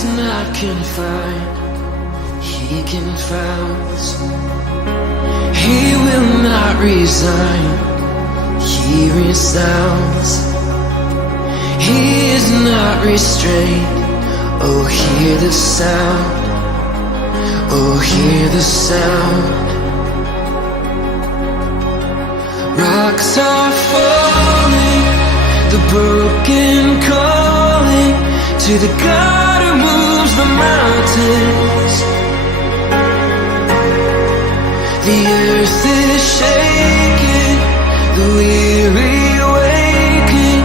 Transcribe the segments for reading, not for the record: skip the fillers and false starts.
is not confined, he confounds. He will not resign, he resounds. He is not restrained, oh hear the sound, oh hear the sound. Rocks are falling, the broken calling to the God who moves the mountains. The earth is shaking, the weary waking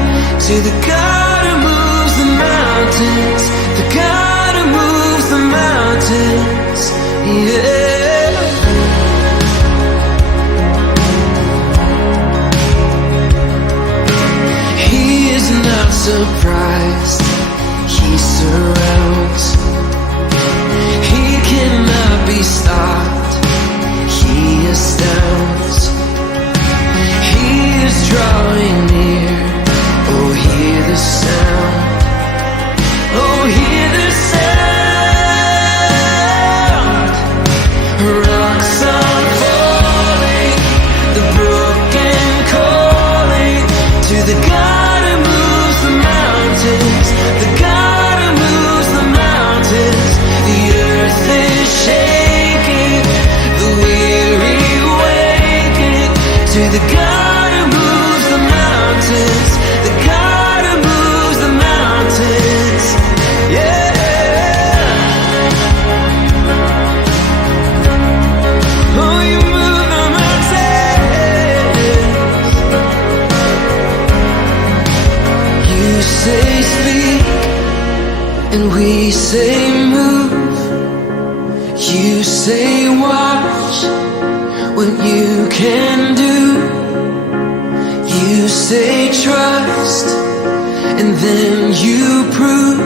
to the God who moves the mountains, the God who moves the mountains, yeah. He is not surprised, he surrounds. He cannot be stopped, he astounds. He is drawing near, oh hear the sound, oh hear the sound. Rocks are falling, the broken calling to the God who moves the mountains, the God who moves the mountains. The earth is shaking, the weary waking to the God who moves the mountains, the God who moves the mountains, yeah. Oh, you move the mountains. You say speak, and we say move. You say watch what you can do. You say trust, and then you prove.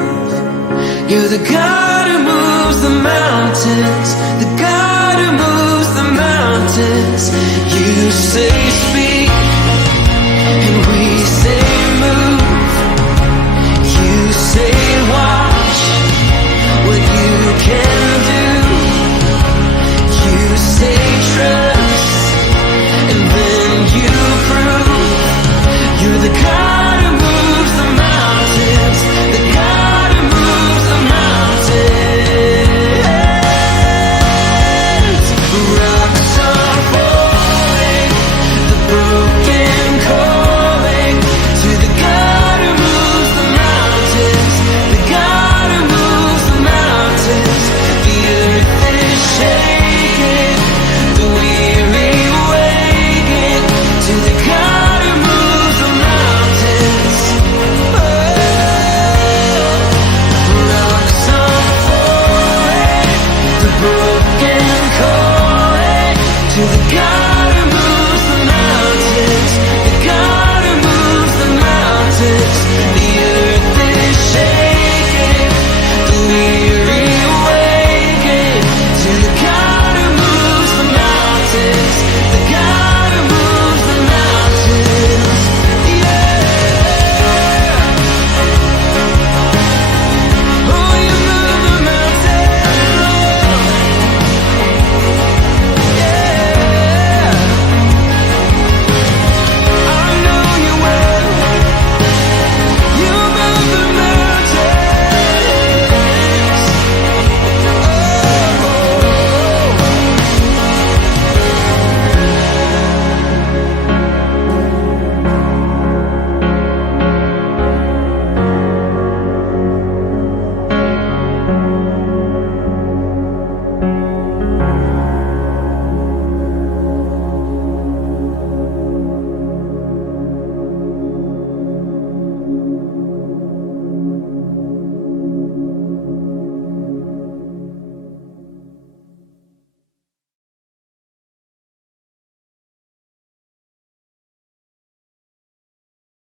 You're the God who moves the mountains, the God who moves the mountains. You say speak,